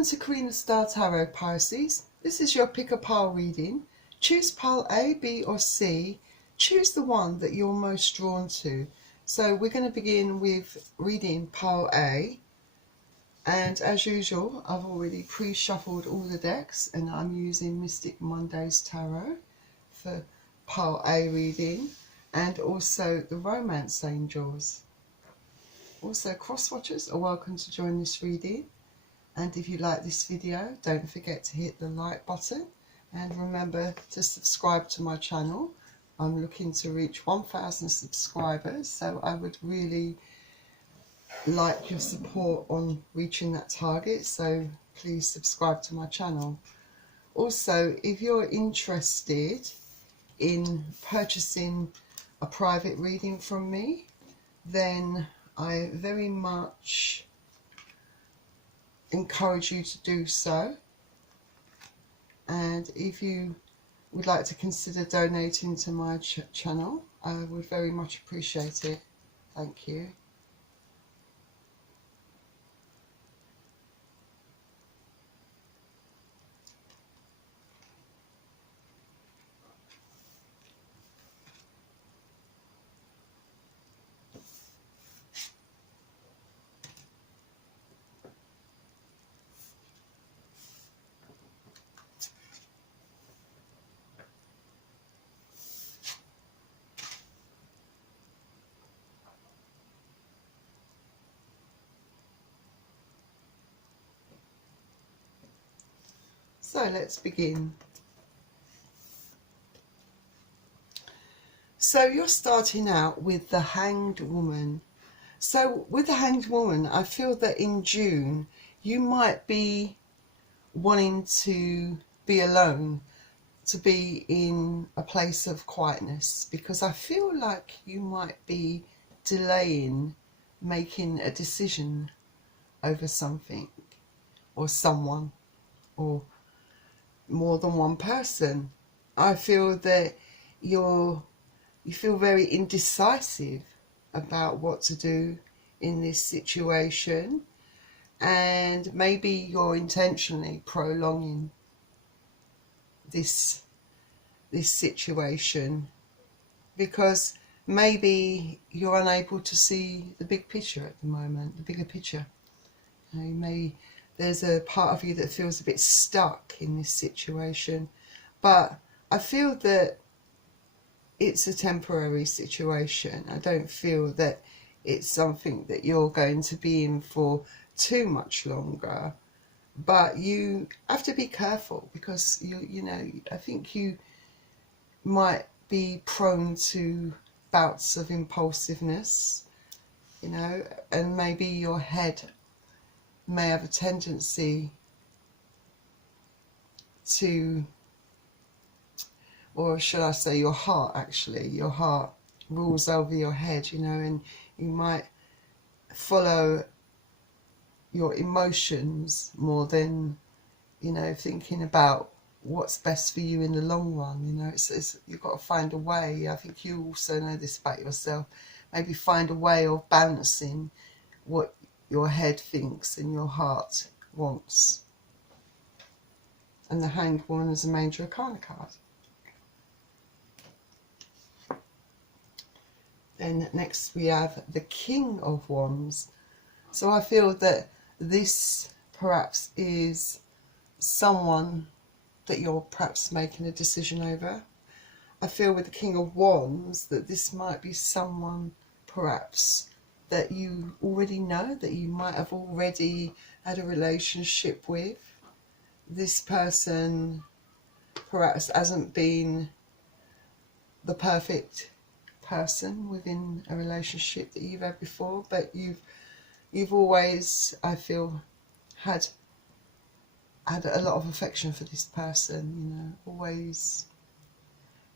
Welcome to Karina Star Tarot, Pisces. This is your pick a pile reading. Choose pile A, B or C. Choose the one that you're most drawn to. So we're going to begin with reading pile A. And as usual, I've already pre-shuffled all the decks and I'm using Mystic Monday's Tarot for pile A reading, and also the Romance Angels. Also, cross-watchers are welcome to join this reading. And if you like this video, don't forget to hit the like button and remember to subscribe to my channel. I'm looking to reach 1,000 subscribers, so I would really like your support on reaching that target, so please subscribe to my channel. Also, if you're interested in purchasing a private reading from me, then I very much encourage you to do so. And if you would like to consider donating to my channel, I would very much appreciate it. Thank you. So let's begin. So you're starting out with the Hanged Woman. So with the Hanged Woman, I feel that in June you might be wanting to be alone, to be in a place of quietness, because I feel like you might be delaying making a decision over something or someone or more than one person. I feel that you feel very indecisive about what to do in this situation, and maybe you're intentionally prolonging this situation because maybe you're unable to see the big picture at the moment, the bigger picture. There's a part of you that feels a bit stuck in this situation, but I feel that it's a temporary situation. I don't feel that it's something that you're going to be in for too much longer, but you have to be careful because you know, I think you might be prone to bouts of impulsiveness, you know, and maybe your head may have a tendency to, or should I say your heart, actually, your heart rules over your head, you know, and you might follow your emotions more than, you know, thinking about what's best for you in the long run. You know, you've got to find a way. I think you also know this about yourself. Maybe find a way of balancing what your head thinks and your heart wants. And the Hanged Woman is a major arcana card. Then next we have the King of Wands. So I feel that this perhaps is someone that you're perhaps making a decision over. I feel with the King of Wands that this might be someone perhaps that you already know, that you might have already had a relationship with. This person perhaps hasn't been the perfect person within a relationship that you've had before, but you've always, I feel, had a lot of affection for this person, you know, always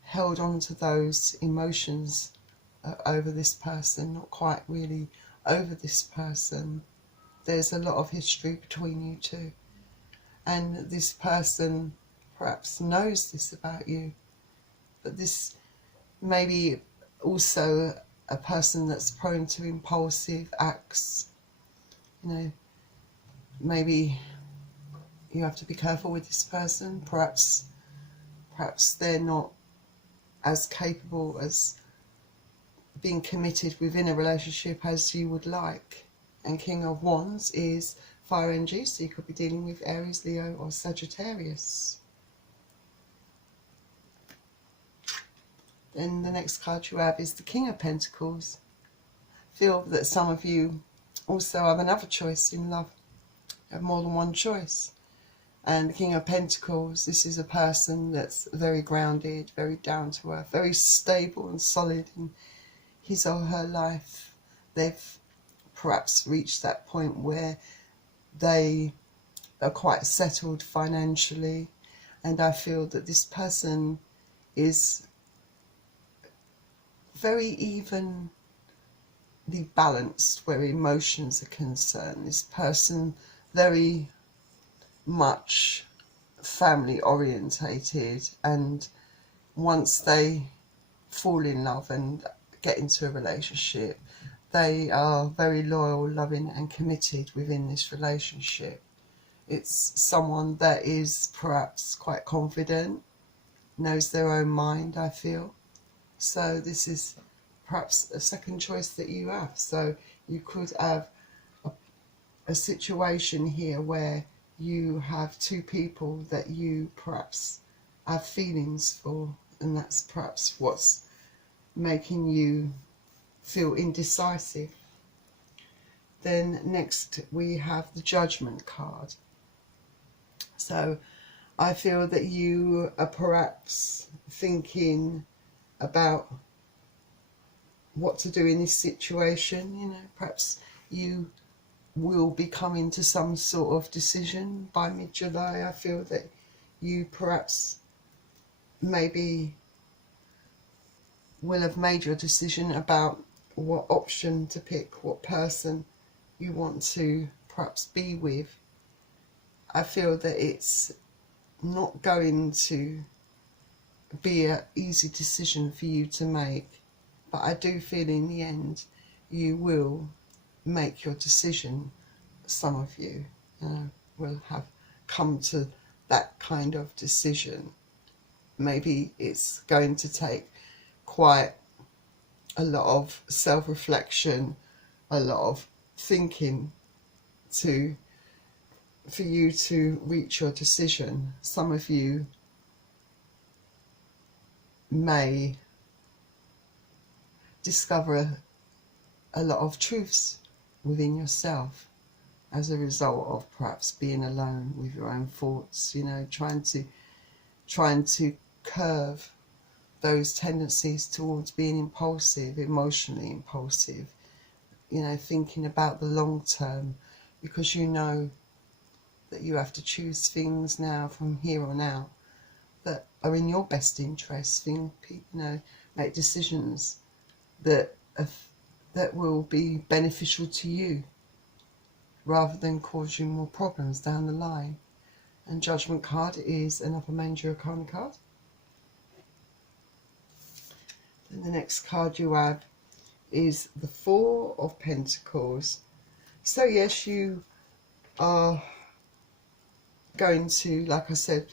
held on to those emotions over this person, not quite really over this person. There's a lot of history between you two, and this person perhaps knows this about you, but this may be also a person that's prone to impulsive acts, you know, maybe you have to be careful with this person. Perhaps they're not as capable as being committed within a relationship as you would like. And King of Wands is fire energy, so you could be dealing with Aries, Leo or Sagittarius. Then the next card you have is the King of Pentacles. Feel that some of you also have another choice in love. You have more than one choice. And the King of Pentacles, this is a person that's very grounded, very down to earth, very stable and solid in his or her life. They've perhaps reached that point where they are quite settled financially, and I feel that this person is very evenly balanced where emotions are concerned. This person very much family orientated, and once they fall in love and get into a relationship, they are very loyal, loving and committed within this relationship. It's someone that is perhaps quite confident, knows their own mind, I feel. So this is perhaps a second choice that you have. So you could have a situation here where you have two people that you perhaps have feelings for, and that's perhaps what's making you feel indecisive. Then next we have the Judgment card. So I feel that you are perhaps thinking about what to do in this situation. You know, perhaps you will be coming to some sort of decision by mid-July. I feel that you perhaps maybe will have made your decision about what option to pick, what person you want to perhaps be with. I feel that it's not going to be an easy decision for you to make, but I do feel in the end you will make your decision. Some of you will have come to that kind of decision. Maybe it's going to take quite a lot of self-reflection, a lot of thinking for you to reach your decision. Some of you may discover a lot of truths within yourself as a result of perhaps being alone with your own thoughts, you know, trying to curb those tendencies towards being impulsive, emotionally impulsive, you know, thinking about the long term, because you know that you have to choose things now from here on out that are in your best interest. Make decisions that will be beneficial to you rather than cause you more problems down the line. And Judgment card is another major arcana card. Then the next card you have is the Four of Pentacles. So yes, you are going to, like I said,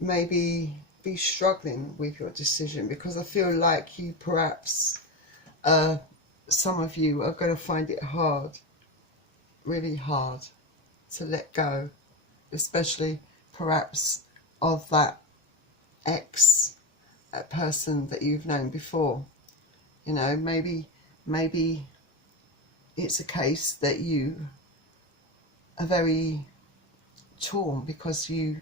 maybe be struggling with your decision, because I feel like you perhaps, some of you are going to find it hard, really hard, to let go, especially perhaps of that ex, that person that you've known before. You know, maybe it's a case that you are very torn because you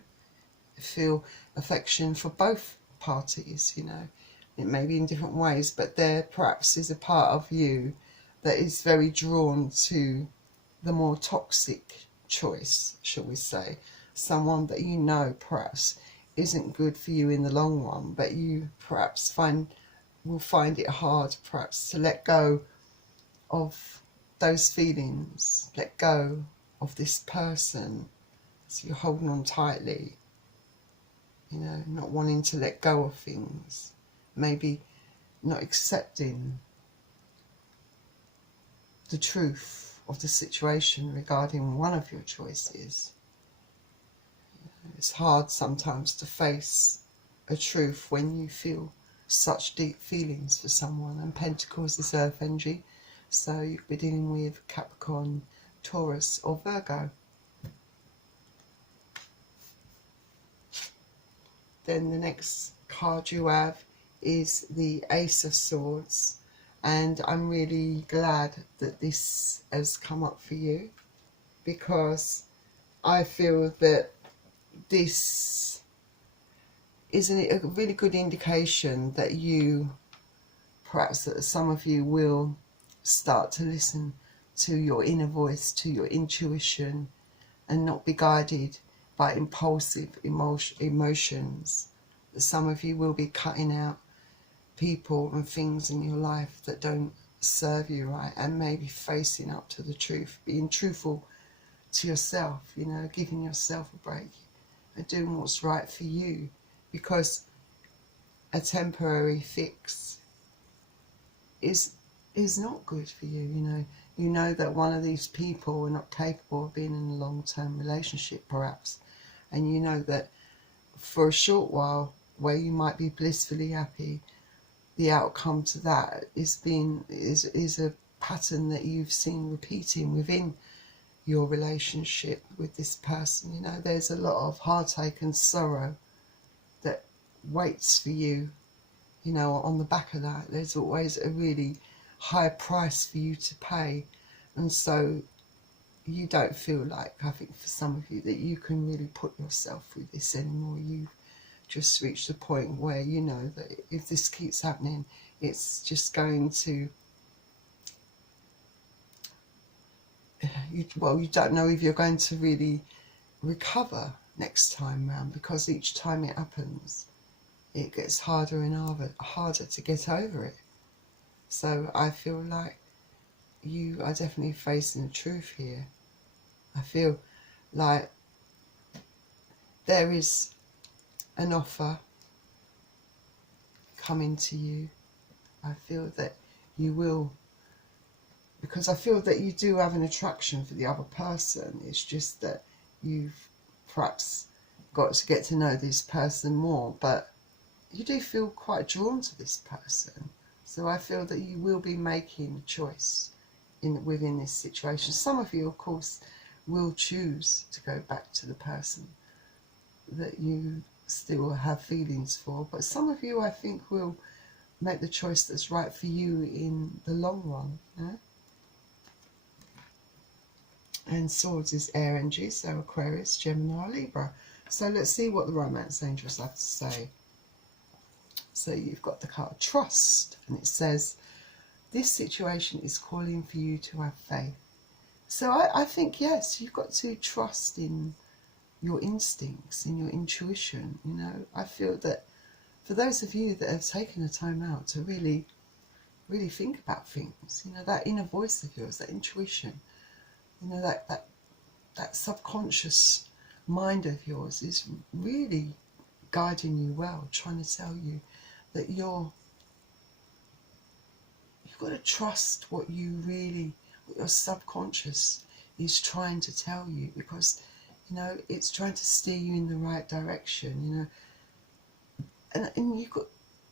feel affection for both parties. You know, it may be in different ways, but there perhaps is a part of you that is very drawn to the more toxic choice, shall we say, someone that you know perhaps isn't good for you in the long run, but you perhaps will find it hard perhaps to let go of those feelings, let go of this person. So you're holding on tightly, you know, not wanting to let go of things, maybe not accepting the truth of the situation regarding one of your choices. It's hard sometimes to face a truth when you feel such deep feelings for someone. And Pentacles is earth energy, so you could be dealing with Capricorn, Taurus or Virgo. Then the next card you have is the Ace of Swords, and I'm really glad that this has come up for you, because I feel that this is a really good indication that perhaps that some of you will start to listen to your inner voice, to your intuition, and not be guided by impulsive emotions. Some of you will be cutting out people and things in your life that don't serve you right, and maybe facing up to the truth, being truthful to yourself, you know, giving yourself a break and doing what's right for you, because a temporary fix is not good for you. You know that one of these people are not capable of being in a long-term relationship perhaps, and you know that for a short while where you might be blissfully happy, the outcome to that is a pattern that you've seen repeating within your relationship with this person. You know, there's a lot of heartache and sorrow that waits for you. You know, on the back of that, there's always a really high price for you to pay. And so you don't feel like, I think for some of you, that you can really put yourself through this anymore. You've just reached a point where you know that if this keeps happening, it's just going to, you don't know if you're going to really recover next time round, because each time it happens, it gets harder and harder to get over it. So I feel like you are definitely facing the truth here. I feel like there is an offer coming to you. I feel that you will, because I feel that you do have an attraction for the other person. It's just that you've perhaps got to get to know this person more, but you do feel quite drawn to this person. So I feel that you will be making a choice within this situation. Some of you, of course, will choose to go back to the person that you still have feelings for, but some of you, I think, will make the choice that's right for you in the long run. Yeah? And Swords is air energy, so Aquarius, Gemini, Libra. So let's see what the romance angels have to say. So you've got the card Trust, and it says, this situation is calling for you to have faith. So I think, yes, you've got to trust in your instincts, in your intuition. You know, I feel that for those of you that have taken the time out to really, really think about things, you know, that inner voice of yours, that intuition, you know, that subconscious mind of yours is really guiding you well, trying to tell you that you've got to trust what your subconscious is trying to tell you, because, you know, it's trying to steer you in the right direction, you know, and you've got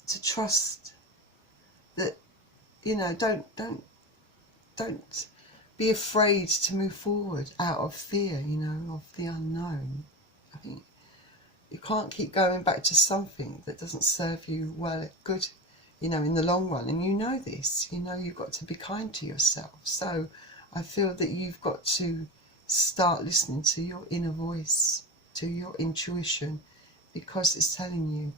to trust that, you know, don't be afraid to move forward out of fear, you know, of the unknown. I think you can't keep going back to something that doesn't serve you good, you know, in the long run. And you know this, you know, you've got to be kind to yourself. So I feel that you've got to start listening to your inner voice, to your intuition, because it's telling you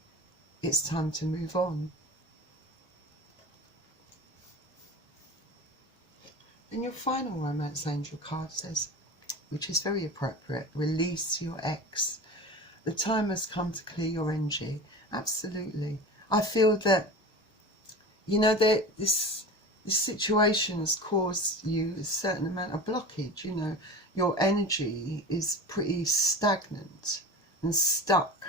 it's time to move on. And your final romance angel card says, which is very appropriate, release your ex. The time has come to clear your energy. Absolutely. I feel that, you know, that this situation has caused you a certain amount of blockage. You know, your energy is pretty stagnant and stuck.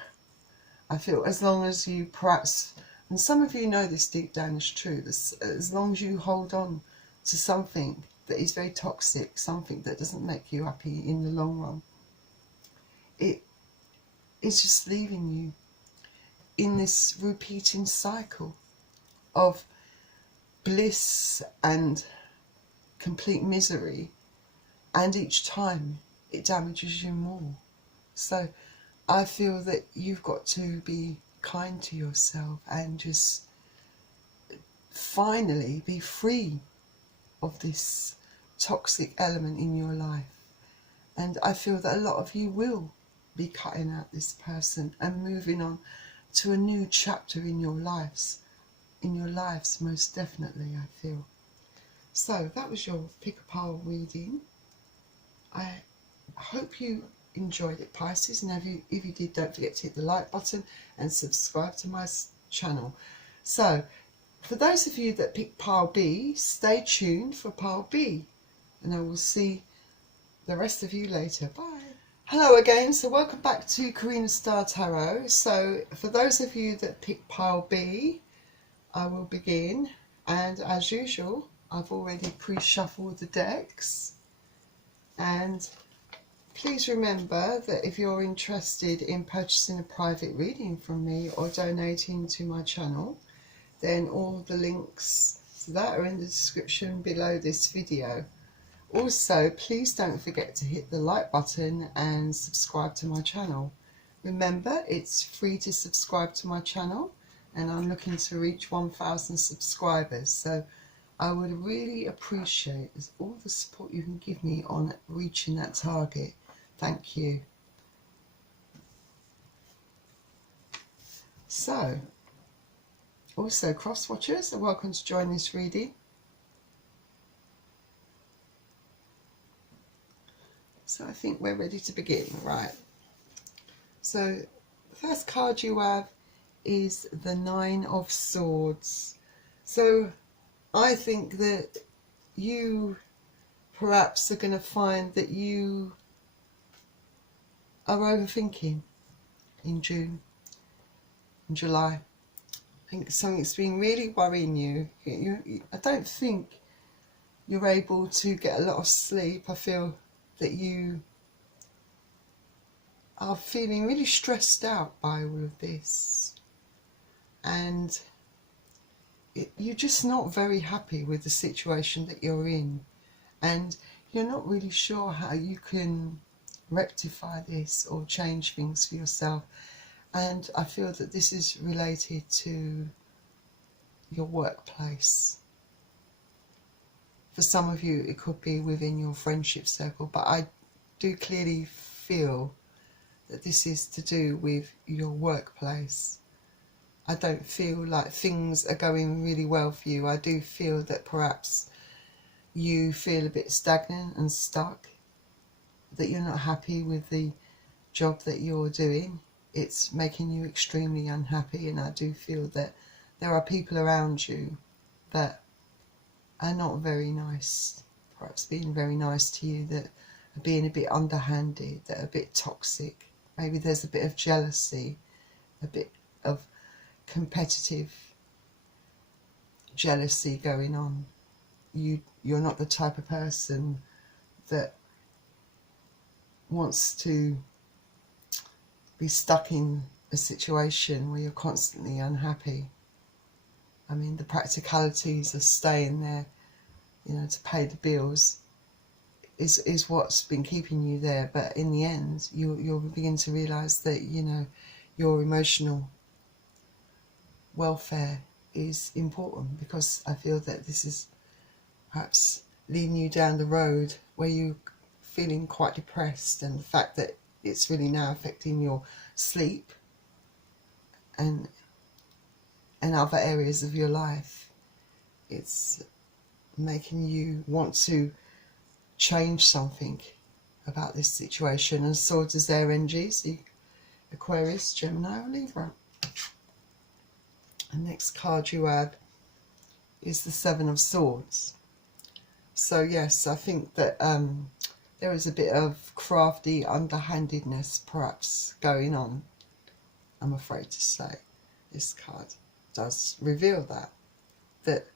I feel as long as you perhaps, and some of you know this deep down is true, as long as you hold on to something that is very toxic, something that doesn't make you happy in the long run, is just leaving you in this repeating cycle of bliss and complete misery, and each time it damages you more. So I feel that you've got to be kind to yourself and just finally be free of this toxic element in your life. And I feel that a lot of you will be cutting out this person and moving on to a new chapter in your lives. In your lives, most definitely, I feel. So that was your pick a pile reading. I hope you enjoyed it, Pisces, and if you did, don't forget to hit the like button and subscribe to my channel. So for those of you that picked pile B, stay tuned for pile B, and I will see the rest of you later. Bye. Hello again, so welcome back to Karina Star Tarot. So for those of you that picked pile B, I will begin, and as usual I've already pre-shuffled the decks. And please remember that if you're interested in purchasing a private reading from me or donating to my channel, then all the links to that are in the description below this video. Also, please don't forget to hit the like button and subscribe to my channel. Remember, it's free to subscribe to my channel, and I'm looking to reach 1,000 subscribers. So I would really appreciate all the support you can give me on reaching that target. Thank you. So, also cross watchers are welcome to join this reading. So I think we're ready to begin, right? So the first card you have is the Nine of Swords. So I think that you perhaps are going to find that you are overthinking in June, in July. I think something's been really worrying you. I don't think you're able to get a lot of sleep. I feel that you are feeling really stressed out by all of this, and you're just not very happy with the situation that you're in, and you're not really sure how you can rectify this or change things for yourself. And I feel that this is related to your workplace. For some of you, it could be within your friendship circle, but I do clearly feel that this is to do with your workplace. I don't feel like things are going really well for you. I do feel that perhaps you feel a bit stagnant and stuck, that you're not happy with the job that you're doing. It's making you extremely unhappy, and I do feel that there are people around you that are not very nice, perhaps being very nice to you, that are being a bit underhanded, that are a bit toxic. Maybe there's a bit of jealousy, a bit of competitive jealousy going on. You're not the type of person that wants to be stuck in a situation where you're constantly unhappy. I mean, the practicalities of staying there, you know, to pay the bills is what's been keeping you there. But in the end, you'll begin to realise that, you know, your emotional welfare is important, because I feel that this is perhaps leading you down the road where you're feeling quite depressed, and the fact that it's really now affecting your sleep and other areas of your life. It's making you want to change something about this situation. And Swords is their energies, the Aquarius, Gemini or Libra. The next card you have is the Seven of Swords. So yes, I think that there is a bit of crafty underhandedness perhaps going on, I'm afraid to say. This card does reveal that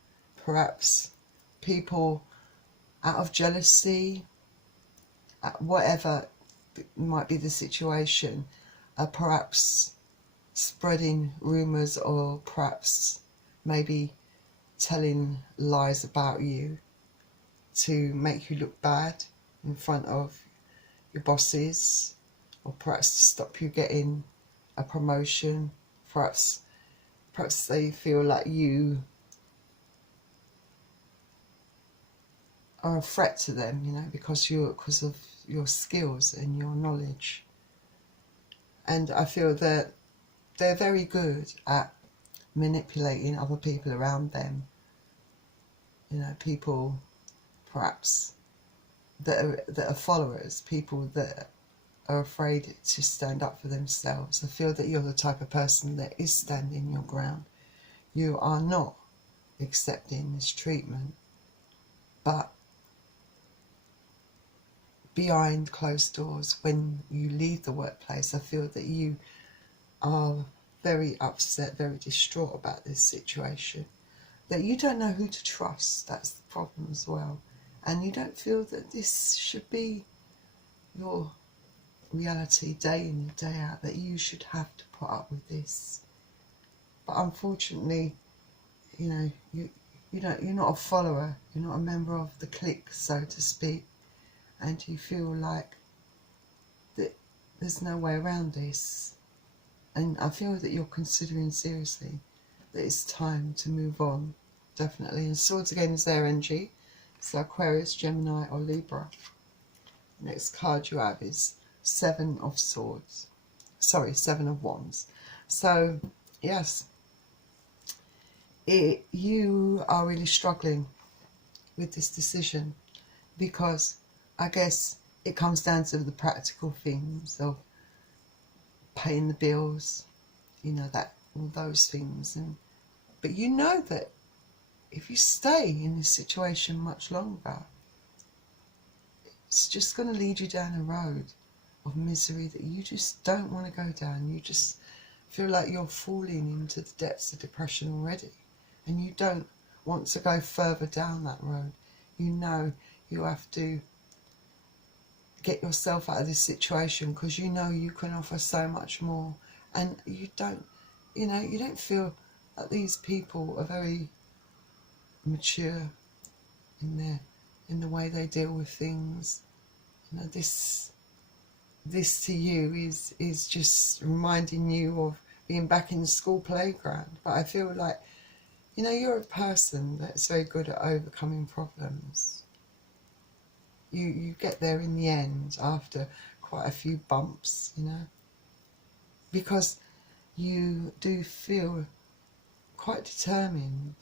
perhaps people, out of jealousy, whatever might be the situation, are perhaps spreading rumours, or perhaps maybe telling lies about you to make you look bad in front of your bosses, or perhaps to stop you getting a promotion. Perhaps they feel like you are a threat to them, you know, because of your skills and your knowledge. And I feel that they're very good at manipulating other people around them. You know, people perhaps that are followers, people that are afraid to stand up for themselves. I feel that you're the type of person that is standing your ground. You are not accepting this treatment, but behind closed doors, when you leave the workplace, I feel that you are very upset, very distraught about this situation, that you don't know who to trust. That's the problem as well. And you don't feel that this should be your reality day in and day out, that you should have to put up with this. But unfortunately, you know, you're not a follower, you're not a member of the clique, so to speak, and you feel like that there's no way around this. And I feel that you're considering seriously that it's time to move on, definitely. And Swords again is their energy, so Aquarius, Gemini or Libra. Next card you have is Seven of Swords. Sorry, Seven of Wands. So, yes, you are really struggling with this decision, because I guess it comes down to the practical things of paying the bills, you know, that all those things. But you know that if you stay in this situation much longer, it's just going to lead you down a road of misery that you just don't want to go down. You just feel like you're falling into the depths of depression already, and you don't want to go further down that road. You know you have to get yourself out of this situation, because you know you can offer so much more, and you don't feel that these people are very mature in the way they deal with things. You know, this to you is just reminding you of being back in the school playground. But I feel like, you know, you're a person that's very good at overcoming problems. You get there in the end after quite a few bumps, you know, because you do feel quite determined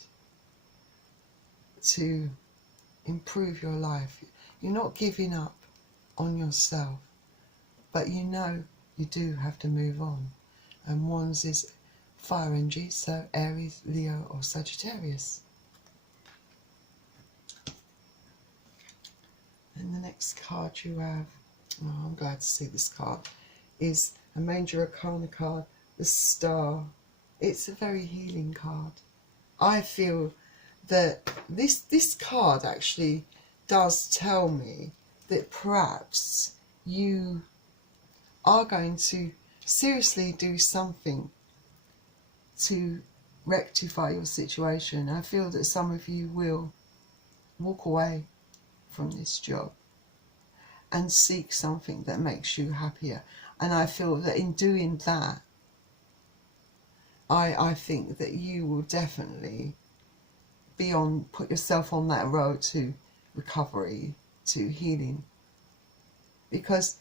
to improve your life. You're not giving up on yourself, but you know you do have to move on. And Wands is fire energy, so Aries, Leo or Sagittarius. And the next card you have, oh, I'm glad to see this card, is a Major Arcana card, the Star. It's a very healing card. I feel that this card actually does tell me that perhaps you are going to seriously do something to rectify your situation. I feel that some of you will walk away from this job and seek something that makes you happier. And I feel that in doing that, I think that you will definitely put yourself on that road to recovery, to healing. Because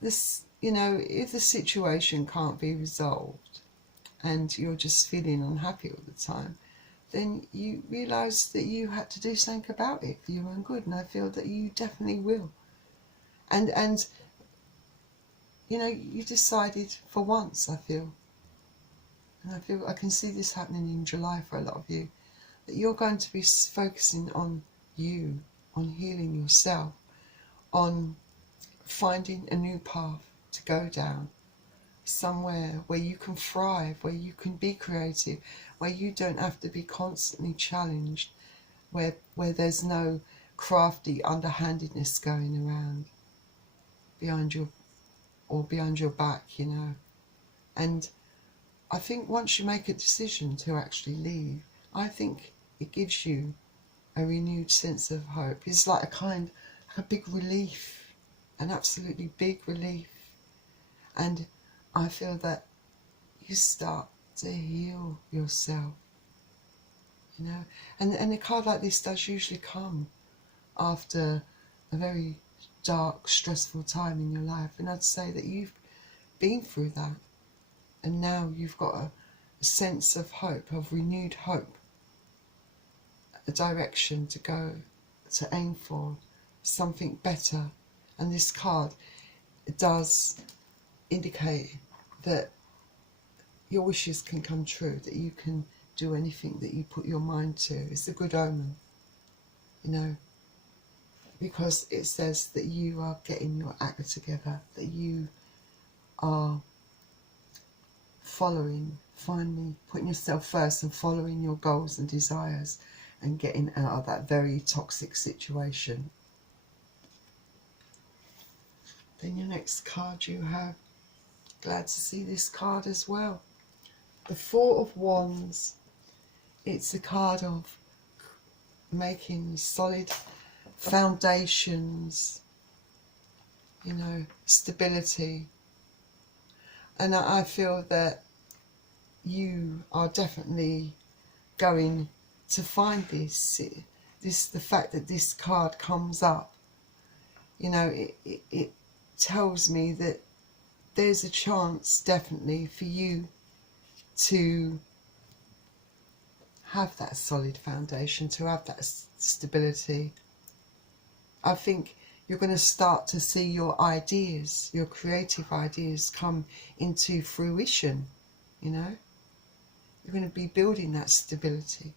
this, you know, if the situation can't be resolved and you're just feeling unhappy all the time, then you realise that you had to do something about it for your own good. And I feel that you definitely will. And you know, you decided for once, I feel, and I can see this happening in July for a lot of you, that you're going to be focusing on you, on healing yourself, on finding a new path to go down, somewhere where you can thrive, where you can be creative, where you don't have to be constantly challenged, where there's no crafty underhandedness going around behind your or behind your back, you know. And I think once you make a decision to actually leave, I think it gives you a renewed sense of hope. It's like a big relief, an absolutely big relief. And I feel that you start to heal yourself, you know. And a card like this does usually come after a very dark, stressful time in your life. And I'd say that you've been through that. And now you've got a sense of hope, of renewed hope, a direction to go, to aim for, something better. And this card, it does indicate that your wishes can come true, that you can do anything that you put your mind to. It's a good omen, you know, because it says that you are getting your act together, that you are finally putting yourself first and following your goals and desires and getting out of that very toxic situation. Then your next card you have, glad to see this card as well. The Four of Wands. It's a card of making solid foundations, you know, stability. And I feel that you are definitely going to find this. The fact that this card comes up, you know, it tells me that there's a chance definitely for you to have that solid foundation, to have that stability. I think you're going to start to see your ideas, your creative ideas come into fruition, you know. You're going to be building that stability.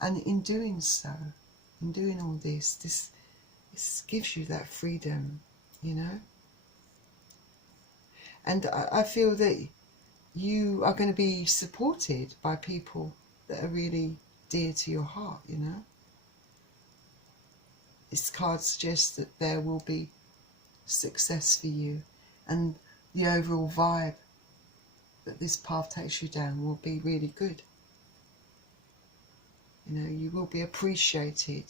And in doing so, in doing all this gives you that freedom, you know. And I feel that you are going to be supported by people that are really dear to your heart, you know. This card suggests that there will be success for you, and the overall vibe that this path takes you down will be really good. You know, you will be appreciated,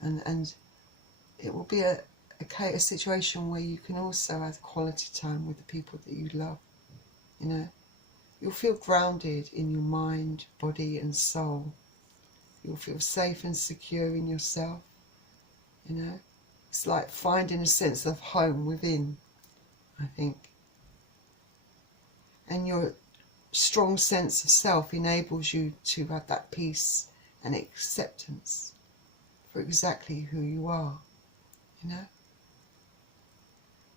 and it will be a situation where you can also have quality time with the people that you love, you know. You'll feel grounded in your mind, body and soul. You'll feel safe and secure in yourself, you know. It's like finding a sense of home within, I think. And your strong sense of self enables you to have that peace and acceptance for exactly who you are, you know.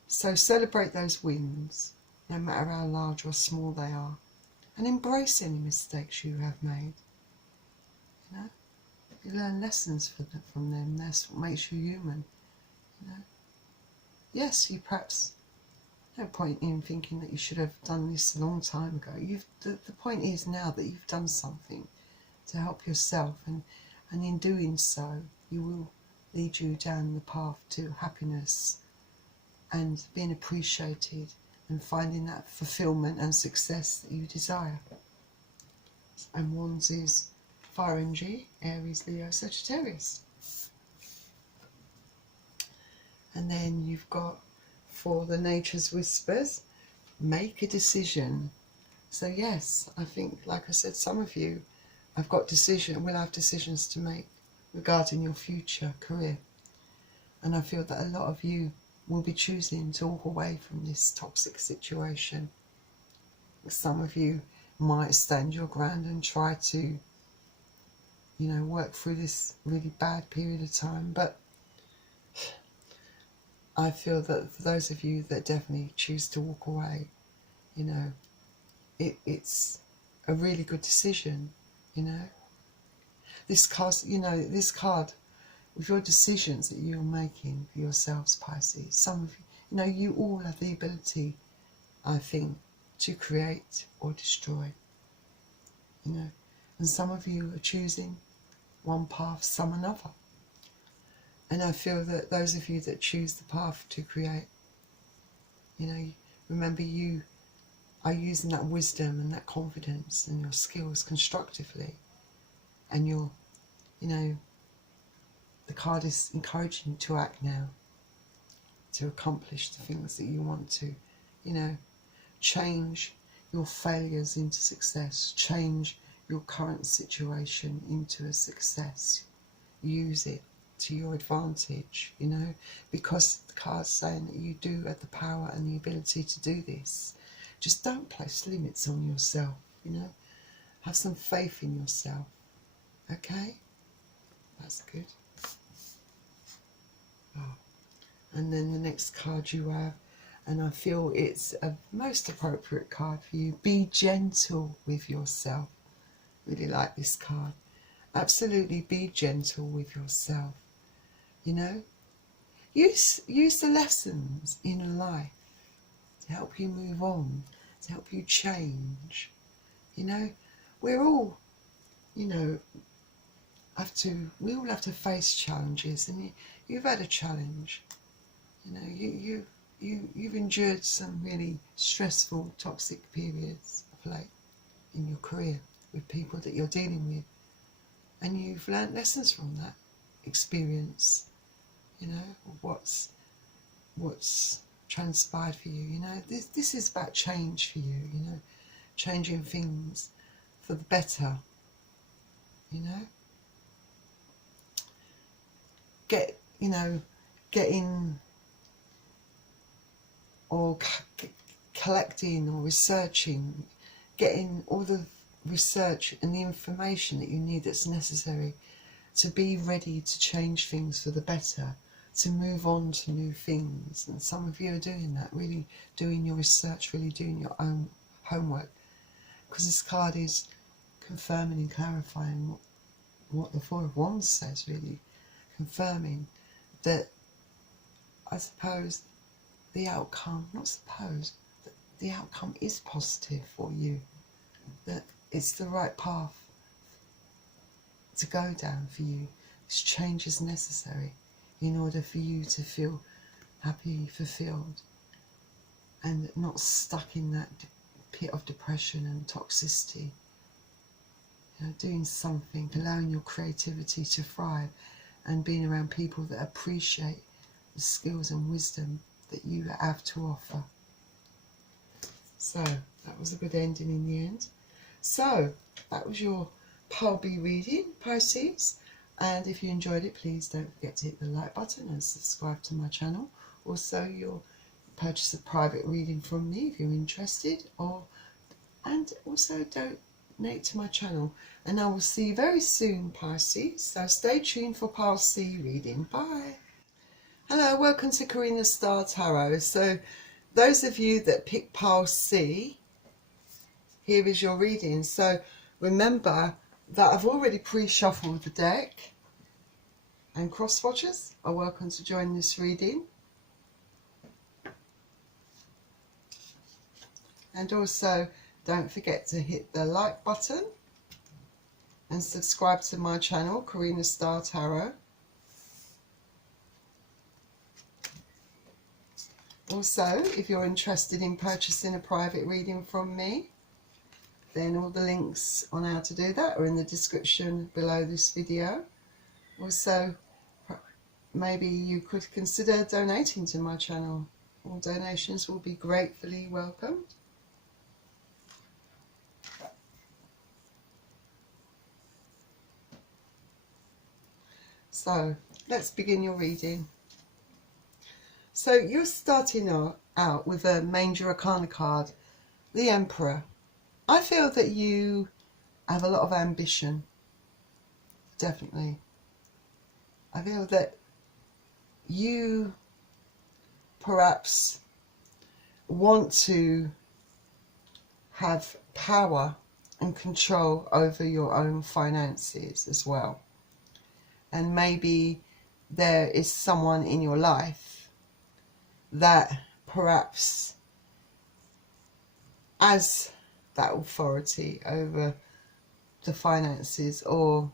So celebrate those wins, no matter how large or small they are, and embrace any mistakes you have made, you know. You learn lessons from them. That's what makes you human, you know. Yes, you perhaps, no point in thinking that you should have done this a long time ago. The point is now that you've done something to help yourself, and in doing so you will lead you down the path to happiness and being appreciated and finding that fulfillment and success that you desire. And Wands is fire energy, Aries, Leo, Sagittarius. And then you've got, for the Nature's Whispers, make a decision. So yes, I think, like I said, some of you will have decisions to make regarding your future career. And I feel that a lot of you will be choosing to walk away from this toxic situation. Some of you might stand your ground and try to, you know, work through this really bad period of time. But I feel that for those of you that definitely choose to walk away, you know, it's a really good decision, you know. This card, with your decisions that you're making for yourselves, Pisces, some of you, you know, you all have the ability, I think, to create or destroy, you know. And some of you are choosing one path, some another. And I feel that those of you that choose the path to create, You know, remember, you are using that wisdom and that confidence and your skills constructively, and you're, you know, the card is encouraging you to act now, to accomplish the things that you want to, you know, change your failures into success, change your current situation into a success, use it to your advantage, you know, because the card's saying that you do have the power and the ability to do this. Just don't place limits on yourself, you know, have some faith in yourself, okay? That's good. Oh. And then the next card you have, and I feel it's a most appropriate card for you, be gentle with yourself. Really like this card. Absolutely be gentle with yourself, you know. Use the lessons in life to help you move on, to help you change. You know, we're all, you know, we all have to face challenges, and you've had a challenge. You know, you've endured some really stressful, toxic periods of late in your career with people that you're dealing with, and you've learnt lessons from that experience. You know, what's transpired for you. You know, this is about change for you. You know, changing things for the better. You know, getting or collecting or researching, getting all the research and the information that you need that's necessary to be ready to change things for the better, to move on to new things. And some of you are doing that, really doing your research, really doing your own homework, because this card is confirming and clarifying what the Four of Wands says, really confirming that, I suppose, the outcome, the outcome is positive for you, that it's the right path to go down for you. This change is necessary in order for you to feel happy, fulfilled, and not stuck in that pit of depression and toxicity. You know, doing something, allowing your creativity to thrive, and being around people that appreciate the skills and wisdom that you have to offer. So that was a good ending in the end. So that was your Pile B reading, Pisces. And if you enjoyed it, please don't forget to hit the like button and subscribe to my channel. Also, you'll purchase a private reading from me if you're interested, and also donate to my channel. And I will see you very soon, Pisces. So stay tuned for Pile C reading. Bye. Hello, welcome to Karina Star Tarot. So those of you that pick Pile C, here is your reading. So remember that I've already pre-shuffled the deck, and cross watchers are welcome to join this reading. And also don't forget to hit the like button and subscribe to my channel, Karina Star Tarot. Also, if you're interested in purchasing a private reading from me, then all the links on how to do that are in the description below this video. Also, maybe you could consider donating to my channel. All donations will be gratefully welcomed. So, let's begin your reading. So, you're starting out with a Major Arcana card, the Emperor. I feel that you have a lot of ambition, definitely. I feel that you perhaps want to have power and control over your own finances as well. And maybe there is someone in your life that perhaps has that authority over the finances, or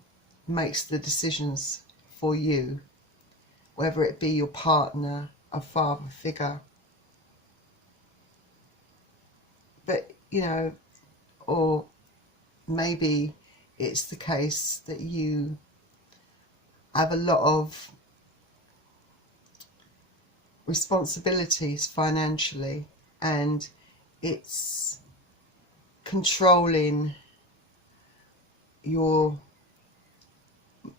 makes the decisions for you, whether it be your partner, a father figure, But, you know, or maybe it's the case that you have a lot of responsibilities financially, and it's controlling your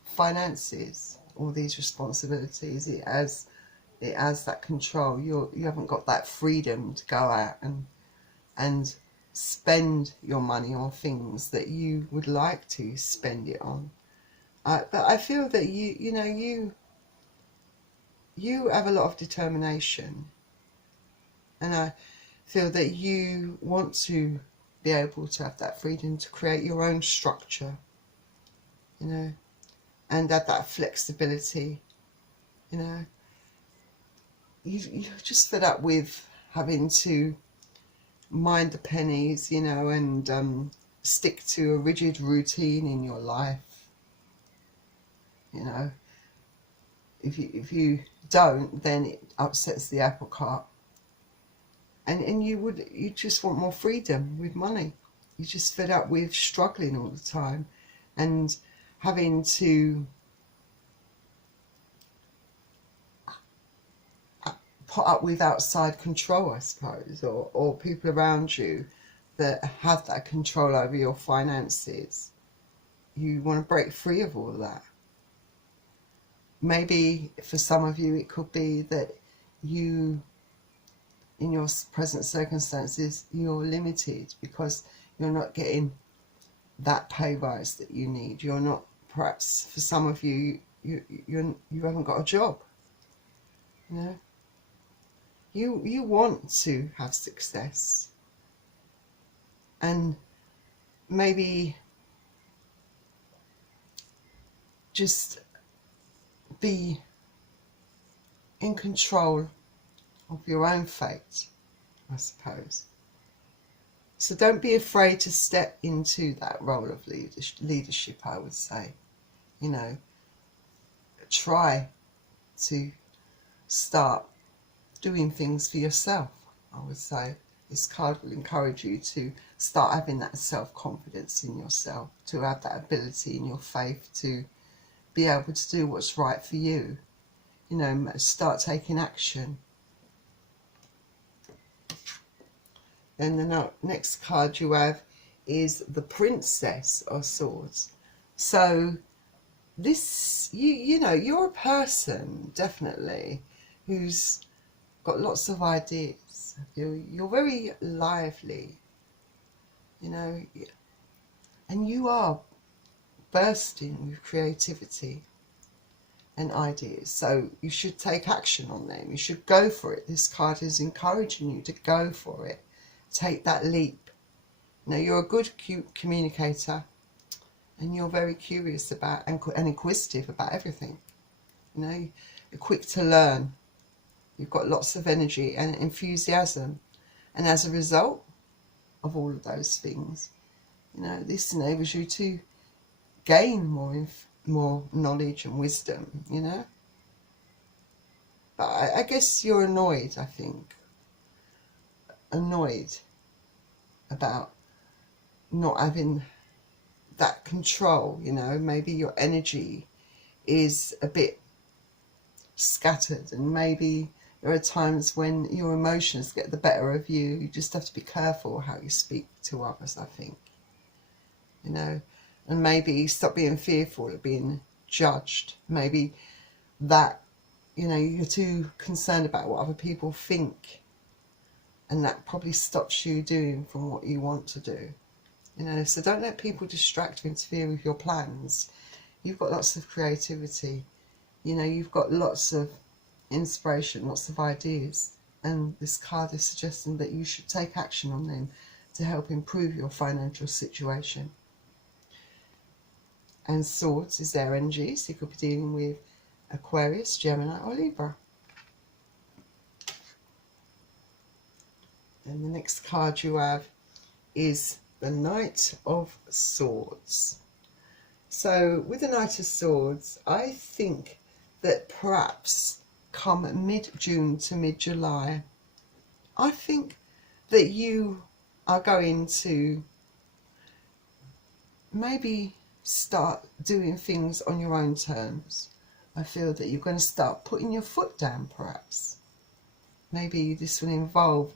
finances, all these responsibilities. It has that control. You haven't got that freedom to go out and spend your money on things that you would like to spend it on. But I feel that you have a lot of determination, and I feel that you want to be able to have that freedom to create your own structure, you know, and have that flexibility, you know. You're just fed up with having to mind the pennies, you know, and stick to a rigid routine in your life, you know. If you don't, then it upsets the apple cart. And you just want more freedom with money. You're just fed up with struggling all the time and having to put up with outside control, I suppose, or people around you that have that control over your finances. You want to break free of all of that. Maybe for some of you it could be that you, in your present circumstances, you're limited because you're not getting that pay rise that you need. You're not, perhaps for some of you, you haven't got a job, you know. You want to have success, and maybe just be in control of your own fate, I suppose. So don't be afraid to step into that role of leadership, I would say. You know, try to start doing things for yourself, I would say. This card will encourage you to start having that self-confidence in yourself, to have that ability in your faith to be able to do what's right for you. You know, start taking action. Then the next card you have is the Princess of Swords. So this, you know, you're a person, definitely, who's got lots of ideas. You're very lively, you know, and you are bursting with creativity and ideas. So you should take action on them. You should go for it. This card is encouraging you to go for it. Take that leap. Now, you're a good communicator, and you're very curious about and inquisitive about everything. You know, you're quick to learn. You've got lots of energy and enthusiasm, and as a result of all of those things, you know, this enables you to gain more knowledge and wisdom, you know. But I guess you're annoyed, I think. Annoyed about not having that control, you know. Maybe your energy is a bit scattered, and maybe there are times when your emotions get the better of you. You just have to be careful how you speak to others, I think, you know. And maybe stop being fearful of being judged. Maybe that, you know, you're too concerned about what other people think, and that probably stops you doing from what you want to do, you know. So don't let people distract or interfere with your plans. You've got lots of creativity, you know, you've got lots of inspiration, lots of ideas, and this card is suggesting that you should take action on them to help improve your financial situation. And Swords is their energy, so you could be dealing with Aquarius, Gemini or Libra. And the next card you have is the Knight of Swords. So with the Knight of Swords, I think that perhaps come mid-June to mid-July, I think that you are going to maybe start doing things on your own terms. I feel that you're going to start putting your foot down, perhaps. Maybe this will involve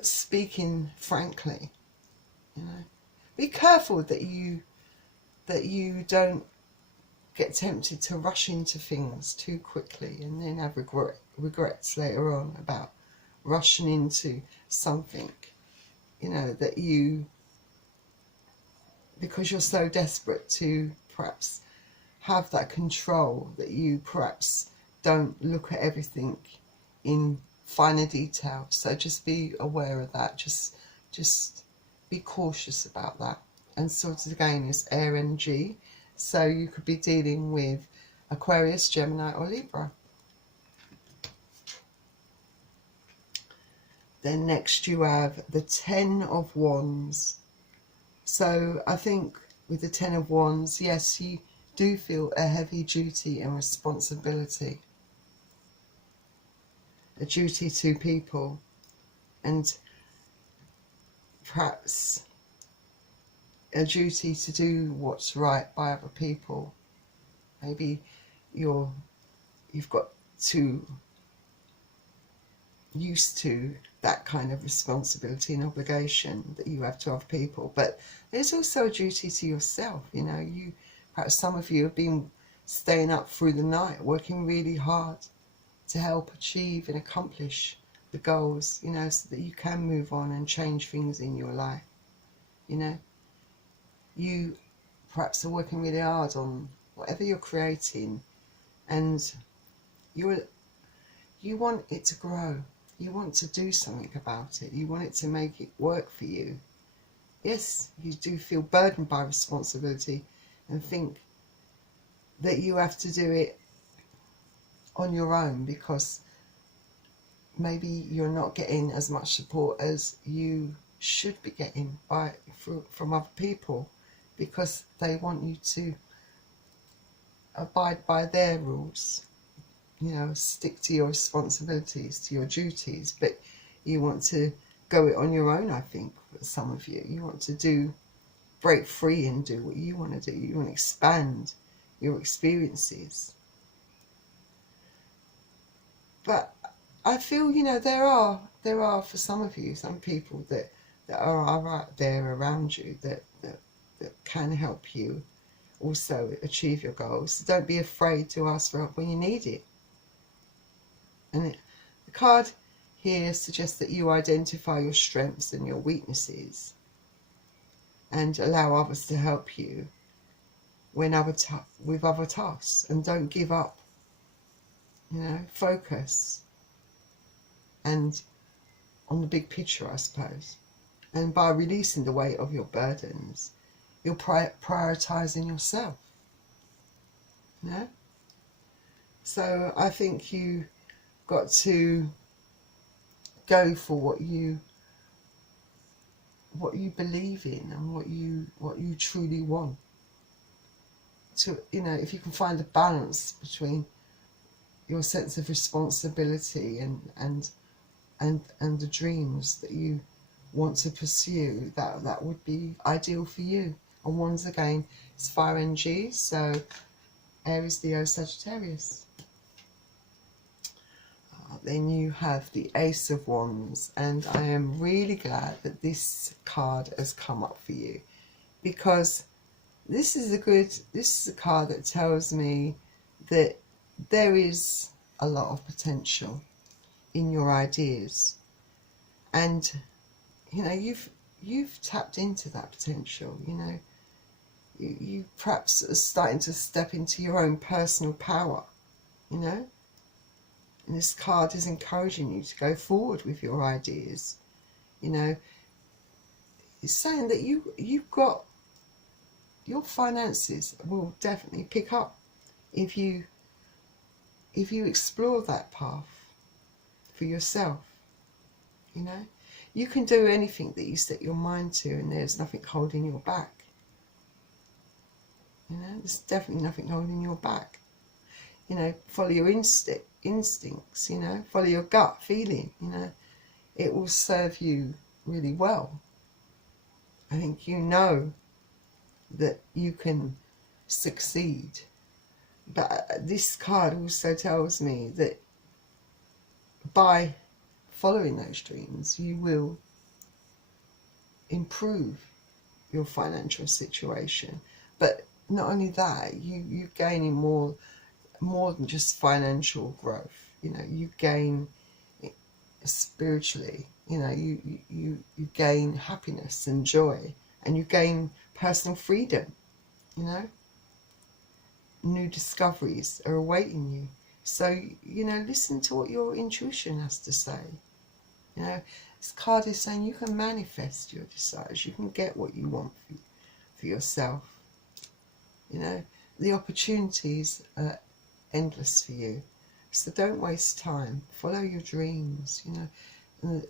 speaking frankly, you know. Be careful that you don't get tempted to rush into things too quickly and then have regrets later on about rushing into something, you know, that you, because you're so desperate to perhaps have that control, that you perhaps don't look at everything in finer detail. So just be aware of that. Just be cautious about that. And sort of again is air energy. So you could be dealing with Aquarius, Gemini or Libra. Then next you have the Ten of Wands. So I think with the Ten of Wands, yes, you do feel a heavy duty and responsibility. A duty to people, and perhaps a duty to do what's right by other people. Maybe you've got too used to that kind of responsibility and obligation that you have to other people. But there's also a duty to yourself, you know. Perhaps some of you have been staying up through the night, working really hard to help achieve and accomplish the goals, you know, so that you can move on and change things in your life, you know. You perhaps are working really hard on whatever you're creating, and you want it to grow. You want to do something about it. You want it to make it work for you. Yes, you do feel burdened by responsibility and think that you have to do it on your own because maybe you're not getting as much support as you should be getting from other people, because they want you to abide by their rules, you know, stick to your responsibilities, to your duties. But you want to go it on your own, I think, for some of you. You want to break free and do what you want to do. You want to expand your experiences. But I feel, you know, there are for some of you, some people that are out there around you that can help you also achieve your goals. So don't be afraid to ask for help when you need it. And the card here suggests that you identify your strengths and your weaknesses and allow others to help you with other tasks, and don't give up, you know. Focus and on the big picture, I suppose. And by releasing the weight of your burdens, you're prioritizing yourself, you know. So I think you got to go for what you believe in and what you truly want. To, you know, if you can find a balance between your sense of responsibility and the dreams that you want to pursue, that would be ideal for you. And once again, it's fire energy, so Aries, Leo, Sagittarius. Then you have the Ace of Wands, and I am really glad that this card has come up for you, because this is a card that tells me that there is a lot of potential in your ideas, and you know, you've tapped into that potential. You know, you perhaps are starting to step into your own personal power, you know. And this card is encouraging you to go forward with your ideas. You know, it's saying that you've got, your finances will definitely pick up if you explore that path for yourself. You know, you can do anything that you set your mind to, and there's nothing holding you back. You know, there's definitely nothing holding you back. You know, follow your instincts, you know, follow your gut feeling, you know. It will serve you really well. I think you know that you can succeed. But this card also tells me that by following those dreams, you will improve your financial situation. But not only that, you're gaining more than just financial growth. You know, you gain spiritually. You know, you gain happiness and joy, and you gain personal freedom. You know, new discoveries are awaiting you. So, you know, listen to what your intuition has to say. You know, this card is saying you can manifest your desires. You can get what you want for yourself. You know, the opportunities are endless for you. So don't waste time. Follow your dreams, you know.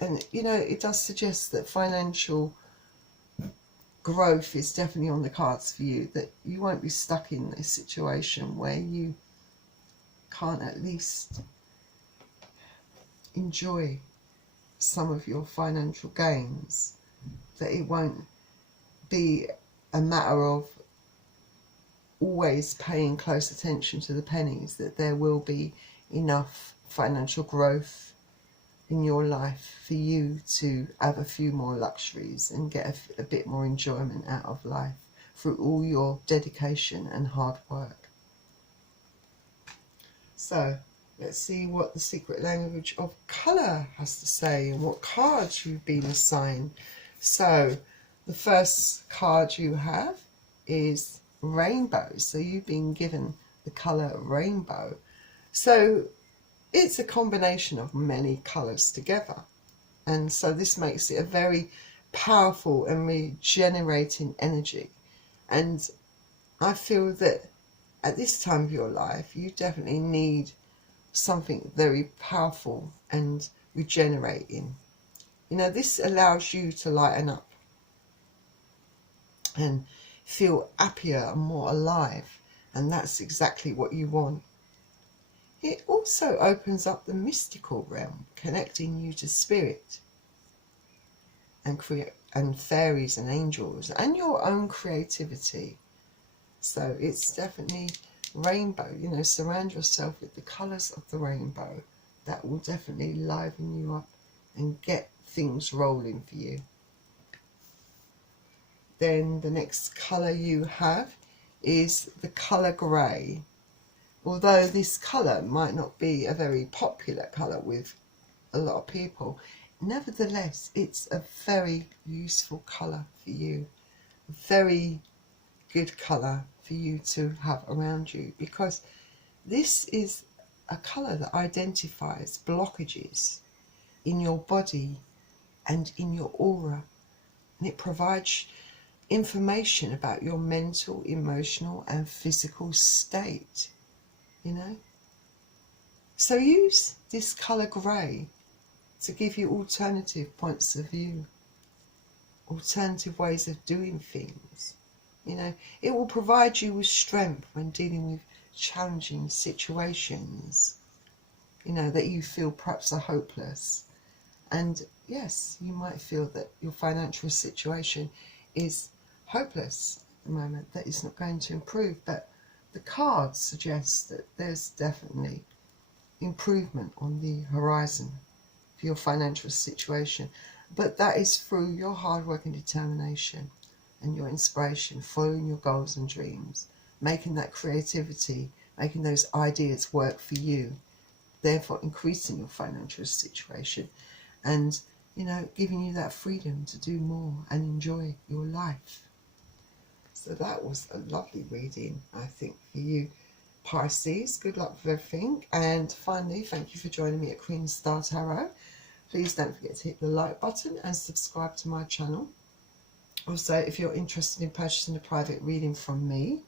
And you know, it does suggest that financial growth is definitely on the cards for you, that you won't be stuck in this situation where you can't at least enjoy some of your financial gains, that it won't be a matter of always paying close attention to the pennies, that there will be enough financial growth in your life for you to have a few more luxuries and get a bit more enjoyment out of life through all your dedication and hard work. So let's see what the secret language of colour has to say and what cards you've been assigned. So the first card you have is rainbow. So you've been given the colour rainbow. So it's a combination of many colours together. And so this makes it a very powerful and regenerating energy. And I feel that at this time of your life, you definitely need something very powerful and regenerating. You know, this allows you to lighten up and feel happier and more alive. And that's exactly what you want. It also opens up the mystical realm, connecting you to spirit and fairies and angels and your own creativity. So it's definitely rainbow. You know, surround yourself with the colours of the rainbow. That will definitely liven you up and get things rolling for you. Then the next colour you have is the colour grey. Although this colour might not be a very popular colour with a lot of people, nevertheless, it's a very useful colour for you. A very good colour for you to have around you, because this is a colour that identifies blockages in your body and in your aura. And it provides information about your mental, emotional and physical state. You know, so use this colour grey to give you alternative points of view, alternative ways of doing things. You know, it will provide you with strength when dealing with challenging situations, you know, that you feel perhaps are hopeless. And yes, you might feel that your financial situation is hopeless at the moment, that it's not going to improve, but the cards suggest that there's definitely improvement on the horizon for your financial situation. But that is through your hard work and determination and your inspiration, following your goals and dreams, making that creativity, making those ideas work for you, therefore increasing your financial situation and, you know, giving you that freedom to do more and enjoy your life. So that was a lovely reading, I think, for you, Pisces. Good luck with everything. And finally, thank you for joining me at Queen Star Tarot. Please don't forget to hit the like button and subscribe to my channel. Also, if you're interested in purchasing a private reading from me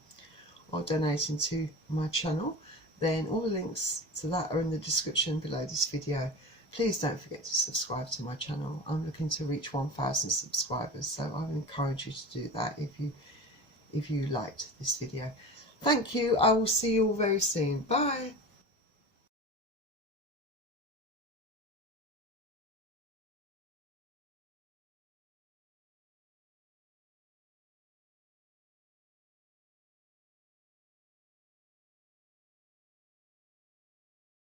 or donating to my channel, then all the links to that are in the description below this video. Please don't forget to subscribe to my channel. I'm looking to reach 1,000 subscribers, so I would encourage you to do that if you liked this video. Thank you. I will see you all very soon. Bye.